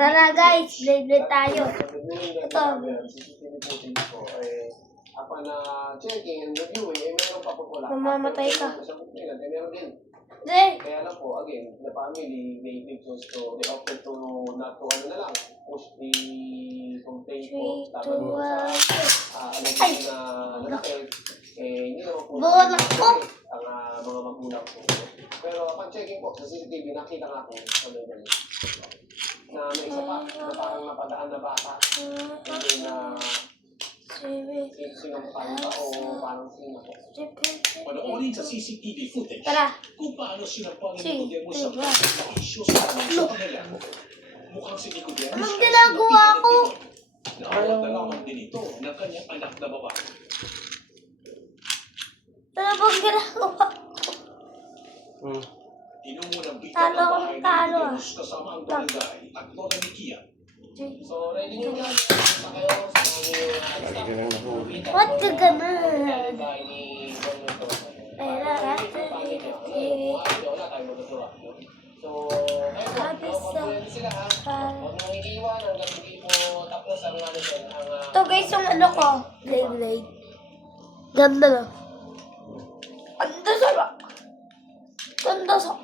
Tara guys, blade tayo. Ito. Upon checking and reviewing, meron pa po wala. Mamamatay ka. Meron din. Hindi. Kaya lang po, again, the family, they chose to, they opted to not to, na lang, push the complaint po. 3, 2, 1. Na lalaki, hindi naman po. Bola ko! Ang mga magulang po. Pero upon checking po, sa CCTV, nakita nga po, na may isa pa, na parang napadaan na bata. Hindi na, sinong kanta o parang sino po. Panoorin sa CCTV footage kung paano sinampang ni Nicodemo sa isyo sa kanila. Mukhang si Nicodemo anong ginagawa ko? Naawat na lamang din ito ng kanyang anak na babae. Ano bang ginagawa ko? Tinungo ng bitang ang bahay ni Nicodemo kasama ang barangay at lola ni Kia. So, ready nyo lang. Sa kayo, sa mga What the ganun? So, ito guys yung ano ko. Blade. Ganda na. Ganda sa ba? Ganda sa.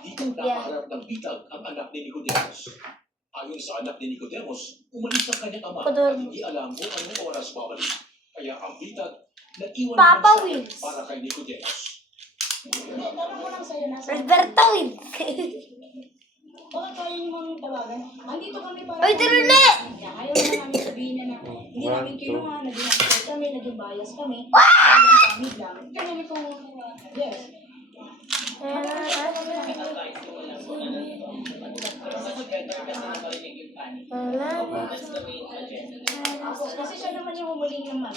Dito nakaharap ng bitag ang anak ni Nicodemos. Ayon sa anak ni Nicodemos, umalis ang kanyang ama at hindi alam kung anong oras babalik. Kaya ang bitag nag-iwan ng mensahe para kay Nicodemos. Tanong ko lang sa'yo, nasa... Alberto Win. Bakit kaya niyo mong tawagan? Andito kami para... Oy, Tiruli! Ayaw na namin sabihin na hindi namin kinuha, naging upset kami, naging bias kami. Kami lang. Kaya kung... Yes. Kasi siya naman yung humuling naman.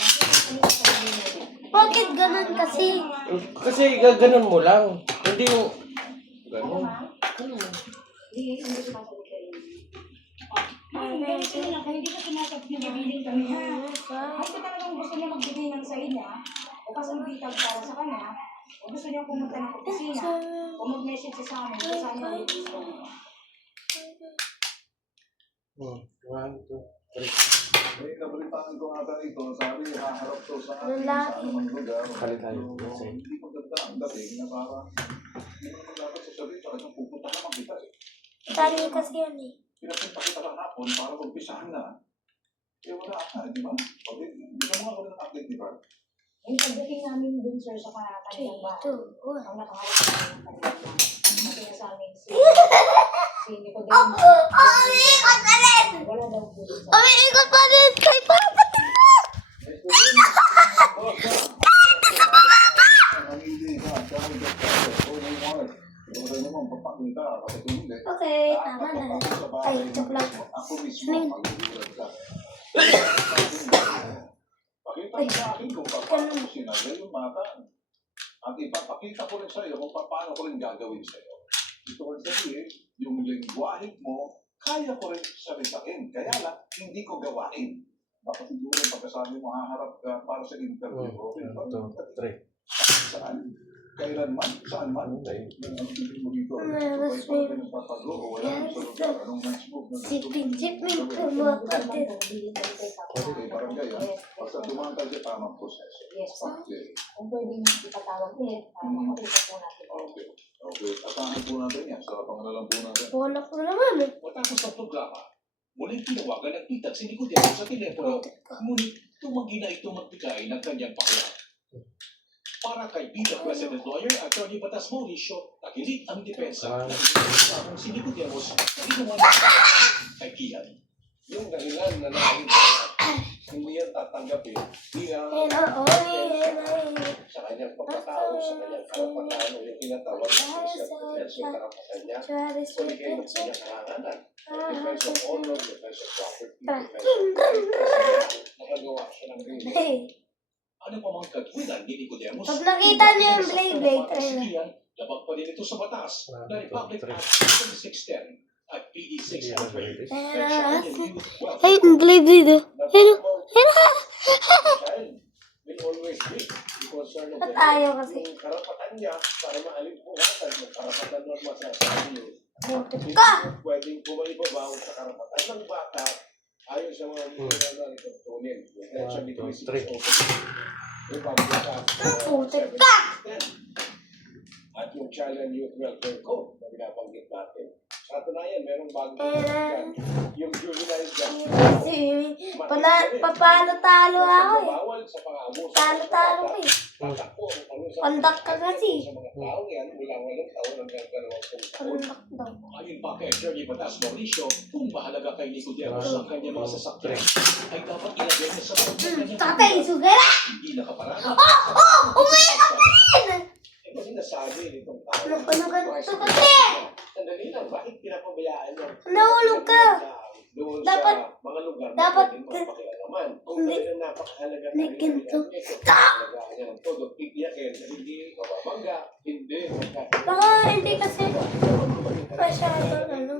Bakit ganun kasi? Kasi gaganon mo lang. Hindi yung... Ganon. Hindi ko masabi kayo. Ganun sila lang, kaya hindi ka sinasabi na bibiling kami ha. Ay, ito talagang gusto niya magbigay ng sa inyo, o kasambitag para sa kanya, o gusto niya pumunta ng opisina, o mag-message sa amin, kung saan niya ulit gusto. 1, 2, 3. May nabalitaan ko nga ito, sabi haharap to sa akin Lalaki. sa anumang lugar. Kalit tayo. Hindi ko ganda ang dating na parang hindi mo naman dapat sasabihin sa kanyang pupunta naman kita eh. Tali kasi yan eh. Pinapunta kita lang hapon para magpisahan na. Eh wala ka, di ba? Hindi ka mga ng update, di ba? Yung pagdating namin dun, sir, sa kanilang 3, bahay, 2, 1. ang nakaharap namin ng kanilang bahay, sabi niya sa amin, si Nicodemo, Umiikot pa rin! wala daw po sa Umiikot pa rin! Kay Papa! Ang hindi ka, dahil ka, o yung mga, wala naman papakita, kasi kung hindi, Okay, tama na. Ay, joke lang. ako mismo, magugulat ka. Pakita mo sa akin kung paano ko sinagay yung mata. At ipapakita ko rin sa iyo kung paano ko rin gagawin sa iyo. Ito ko sabihin, yung lingwahe mo, kaya ko rin salitain. Kaya lang, hindi ko gawain. Bakit siguro pagkasabi mo, haharap ka para sa interview. 1, 2, 3. Saan? Kailan man? Saan man? Ang mo dito. Meron So, ito nagpapago o wala nang sa lugar. Anong next move? Sipin-sip may kumakatin. Kasi kay barangay, basta dumaan tayo sa tamang proseso. yes, po. Okay. Kung pwedeng ipatawag ulit, para makakita po natin. Okay. Okay. Asahan po natin yan sa pangalalang po natin. Wala ko naman eh. Matapos ang programa, muling tinawagan ng bitag si Nicodemo sa telepono. Ngunit tumanggi na ito magbigay ng kanyang pakla. Para kay Bida President Lawyer Attorney Batas Mauricio, nakilit ang depensa na inisasabong si Nicodemo sa ginawa ng kay Kian. Yung dahilan na naging hindi yan tatanggapin, sa kanyang pagkatao, sa kanyang karapatan, o yung tinatawag na special karapatan niya, so bigay ng kanyang kahanganan. Defense of honor, defense of property, defense of nakagawa siya ng rin. Ano pa mga katwiran ni Nicodemo? Pag nakita niyo yung blade, ayun. Labag pa din ito sa batas na Republic Act 2610 at PD 600. Ay, yung blade dito. Ayun. will always be concerned of Ba't ayaw kasi? yung karapatan niya para maalipunan yung karapatan ng masasabi niyo. Buti Hindi ka! po pwedeng bumalibabaw sa karapatan ng bata ayon sa mga mga nagtutunin. Section 26 Republic Act Buti ka! 7. At yung Child and Youth Welfare Code na binabanggit natin. Sa katunayan, merong bagong Kailan? yung juvenile justice. Paano talo ako eh? Bawal sa pang-abuso. Talo-talo ko eh. Tatakbo ang parusa. Pandak ka kasi. Sa mga tao yan, mula 8 taon hanggang 20 taon. Pandak daw. Ayon pa kay Attorney Batas Mauricio, kung mahalaga kay Nicodemo sa kanyang mga sasakyan, ay dapat ilagay niya sa mga kanyang Tatay, sugara! hindi nakaparada. Umuwi ka pa rin! Kasi nasabi nitong tao. Ano ganito kasi? Sandali lang, bakit pinapabayaan niya? Nahulog ka. Doon Dapat- sa mga lugar na dapat- pwedeng magpakialaman. Kung Hindi. talagang napakahalaga Hindi ganito. Talagaan niya ng todo. Tigiyakin, hindi mababangga, hindi magkakaroon. Baka hindi kasi masyadong ano.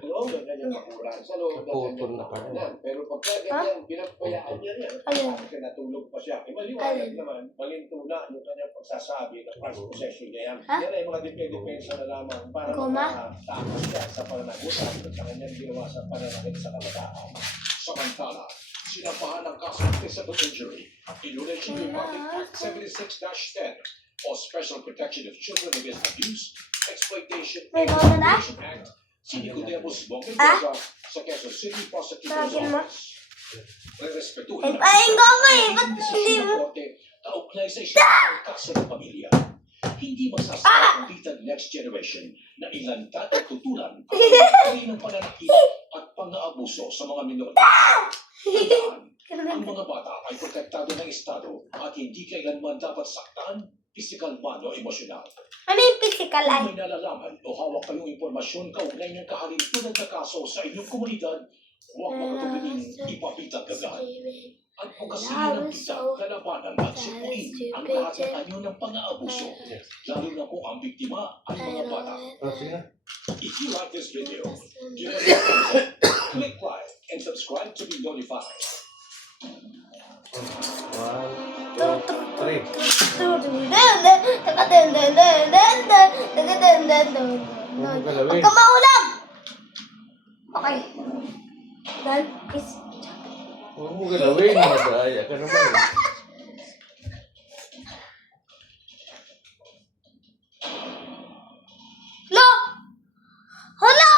Loob ng kanyang pakuran sa loob ng Naputol kanyang na pala. tahanan. Pero pagka ganyan, pinapabayaan niya yan. Ayun. Kasi natulog pa siya. Maliwanag Ayun. naman, malintuna yung kanyang pagsasabi na first possession niya yan. Ha? Yan ay mga depensa na lamang para Goma? makatakas siya sa pananagutan at sa kanyang ginawa sa pananakit sa kabataan. Samantala, sinampahan ng kaso ng physical injury in relation to Republic Act 76-10 o Special Protection of Children Against Abuse, Exploitation, May and bono na? Discrimination Act si Nicodemus Bong Ah? Mendoza sa Quezon City Prosecutor's Sabi mo? Office. Rerespetuhin Eh, ang pahinga ko eh. Ba't ang hindi desisyon mo? ng korte kaugnay sa isang kaso ng pamilya. Hindi masasabi ang next generation na ilanta at tutulan ang pagkakali ng pananakit at pang-aabuso sa mga minor. Tandaan, ang mga bata ay protektado ng Estado at hindi kailanman dapat saktan, physical man o emosyonal. Ano yung physical Kung ay? may nalalaman o hawak kayong impormasyon kaugnay ng kahalimpunan na kaso sa inyong komunidad, huwag makatubiling ipapitag agad. Advokasya ng pitag, kalabanan at sipuin ang lahat ng anyo ng pang-aabuso, lalo na kung ang biktima ay mga bata. Sige na. If you like this video, give us a thumbs up, click like, and subscribe to be notified. 1, 2, 3. Huwag ka maulog! Okay. Done is... Huwag mo galawin. Madaya ka naman. Lo! Hala!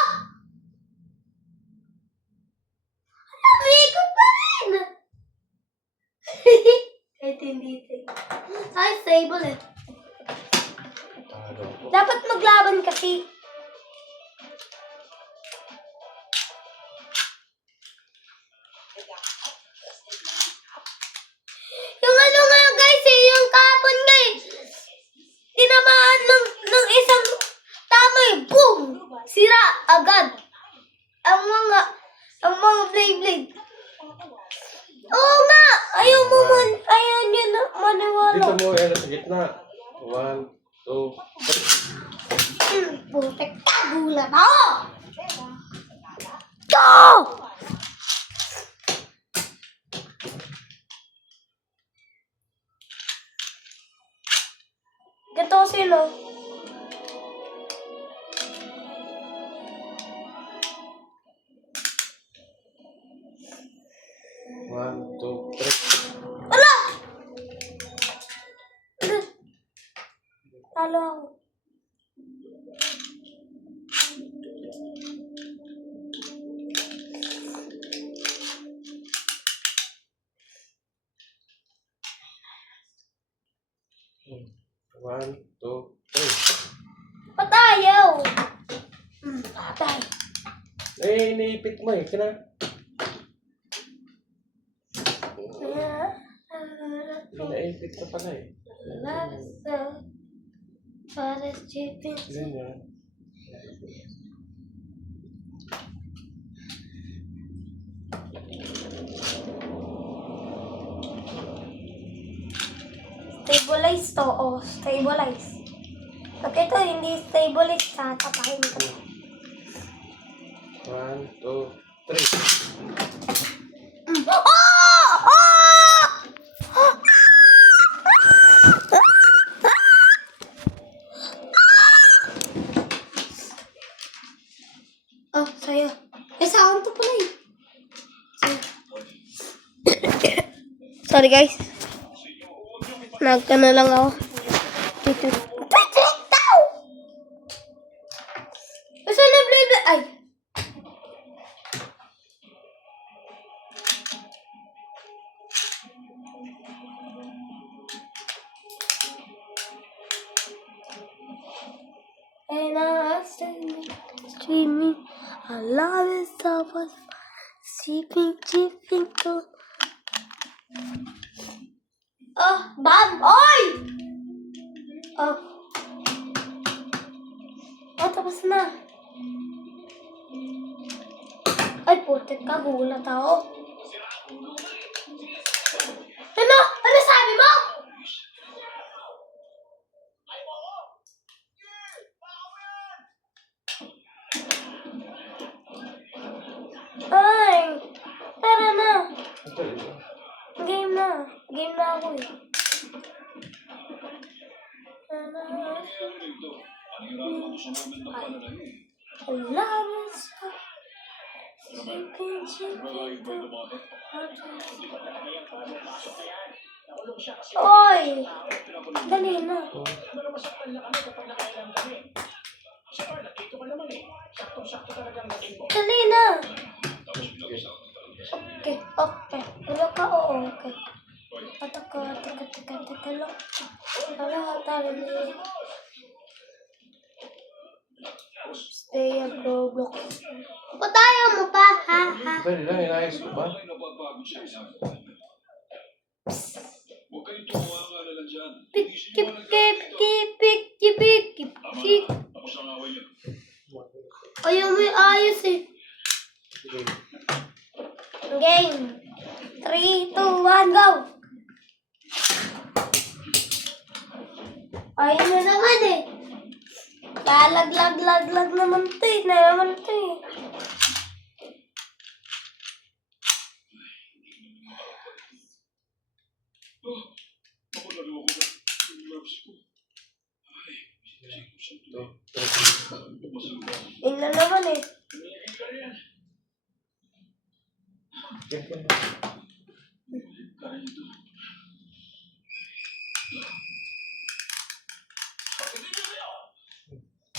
Hala, may ikot pa rin! Kahit hindi ito. Ay, stable eh. Dapat maglaban kasi. Yung ano nga guys eh, yung kapon nga eh. Tinamaan ng isang tama eh. Boom! Sira agad. Ang mga blade. Oo nga! Ayaw niya na maniwala. Dito mo yan sa gitna. 1, 2, 3. Putek ka, gulat ako! Go! Ganito kasi no. One, two, three. Ala! Talo ako. One, two, three. Ba't ayaw? Patay. Eh, iniipit mo eh. Kina? Inaipit ka pala eh. Para chipin. Ganyan. Stabilize to. Oh, stabilize. Pag ito hindi stabilize, tatapakin ko. 1, 2, 3. Oh! Oh! Sorry guys. Nagkana lang ako. Dito. Wait daw! Saan na blade? Ay! And I streaming, I love it so much. Sleeping, sleeping, go. Oh, Bob, oy! Oh. Oh, tapos na. Ay, putik ka, gulat ako. Ano? Ano sabi mo? Ay, tara na. Game na. Game na ako eh. I love it so. Sleeping, sleeping, oy! Dali na. Dali na. Okay, okay. Ano ka? Oo, okay. Teka lang. Stay at Roblox. Patayan mo pa, ha? Pwede lang, inayos ko ba? Pik. Ayaw mo yung ayos eh. Game. 3, 2, 1, go! Ayaw mo naman eh. Lag naman ito eh. Tingnan naman eh.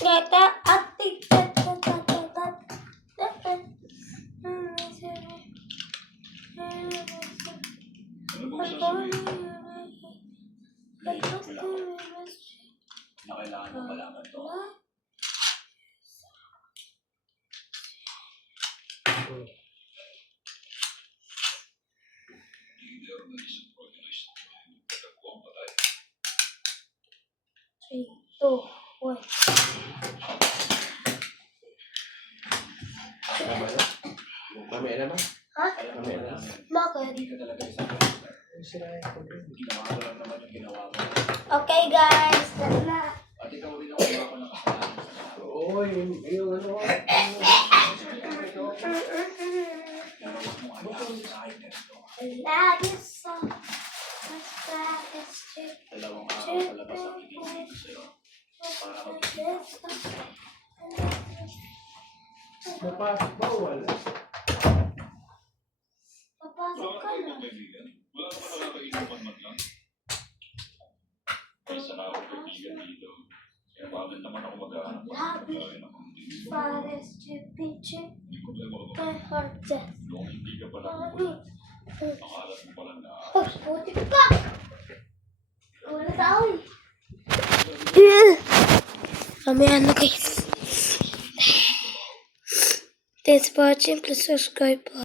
Ngata atik Kailangan mo malaman to. Three, two, one. Mamaya na ba? Ha? Mamaya na. Bakit? Hindi ka talaga isang ginawa ko lang naman yung ginawa mo. Okay guys, tara na. At ikaw rin ang ginawa ko ng kasalanan. Oo, yung ano. I love you so much. Dalawang araw palabas ang ibigay ko sa'yo. Para Napasok ba o wala? Papasok ka na. wala naman nakakainuman man lang. Isa na ako kaibigan dito. Kaya bakit naman ako mag-aanap ng pagkain ako? Pares, chippy, chip, Hindi ko tayo my makapagpapalit. heart just. Noong hindi ka pala Mami. pangalan mo pala na Oh, putik ka! Wala tao eh. Mamaya na guys. Thanks for watching. Please subscribe.